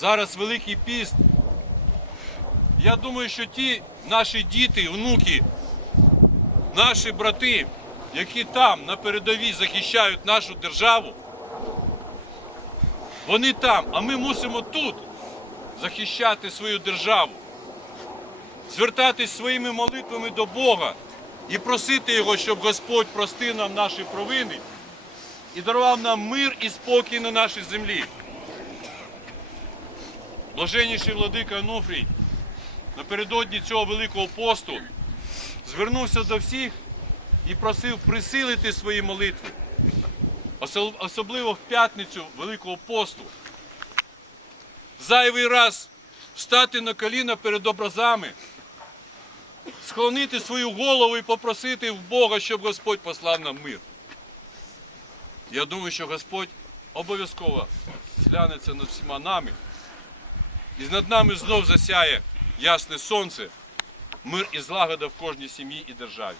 Зараз Великий піст. Я думаю, що ті наші діти, внуки, наші брати, які там на передовій захищають нашу державу, вони там, а ми мусимо тут захищати свою державу, звертатись своїми молитвами до Бога і просити Його, щоб Господь простив нам наші провини і дарував нам мир і спокій на нашій землі. Блаженніший владика Онуфрій напередодні цього великого посту звернувся до всіх і просив присилити свої молитви, особливо в п'ятницю Великого посту. Зайвий раз встати на коліна перед образами, склонити свою голову і попросити в Бога, щоб Господь послав нам мир. Я думаю, що Господь обов'язково зглянеться над всіма нами, і над нами знов засяє ясне сонце, мир і злагода в кожній сім'ї і державі.